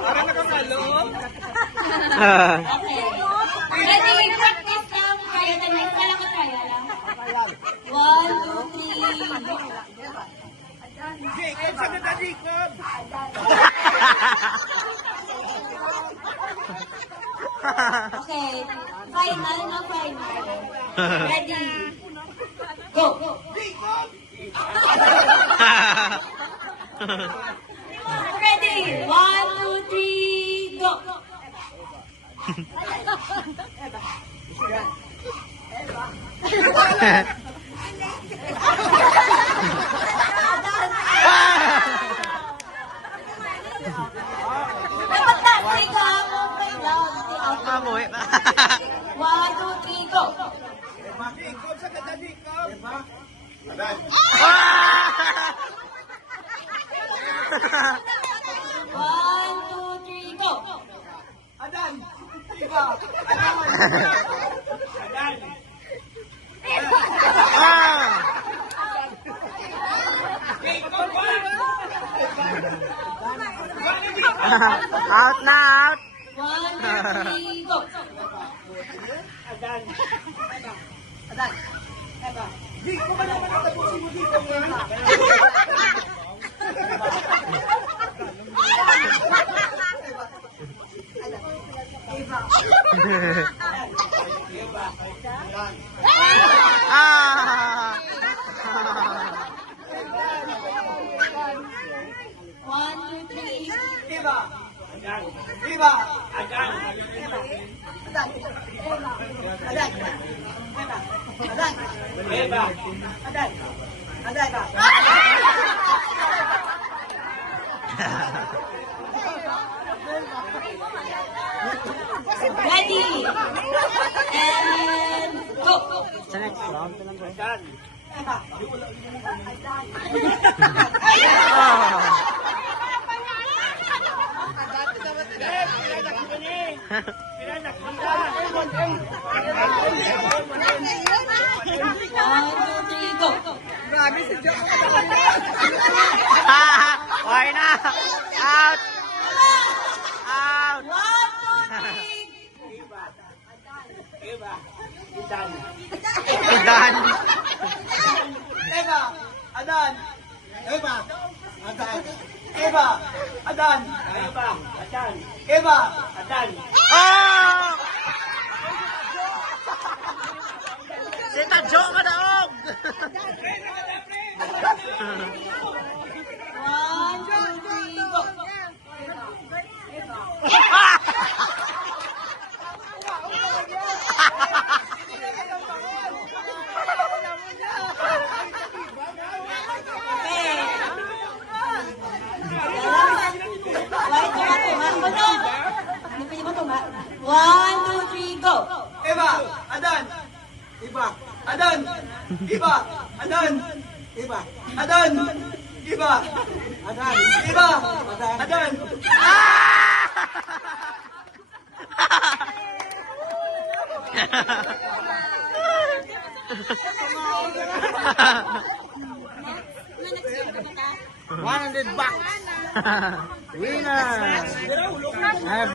Para nakakalo. Okay. Ready? Practice lang. Kaya na lang. Kaya lang. Kaya lang. 1, 2, 3. Jacob, sagot na Jacob. Okay. Final na final. Ready? Go. Ready? 1, 2, 3, go. Dapat na, ka. Okay lang. Mabuhay pa. 1, 2, 3, go. Jacob, sagot na Jacob. One, two, three, go. Adan. Iba. Adan. Adan. Jacob, Out na, out. 1, 2, 3, go. Adan. Adan. Jacob, ano naman ang tapusin mo dito? Ah! 1, 2, 3. Iba. Iba. Adan. Adan. Iba. Adan. Adan. Ready? And go. Sa next round, Adan. One, two, three, go. Grabe si Jacob. Why na? Out! Out! 1, 2, 3. Iba. Adan. Idan! Eva, Adan. Eva, Adan. Eva, Adan. Eva, Adan. Eva, Adan. Oh! Si Tadjo ka daog! 1, 2, 3, go. One, two, three, go. Eva, Adan. Iba, Adan. Iba, Adan. Iba, Adan. Iba, Adan. Iba, Adan. $100 bucks! Winner!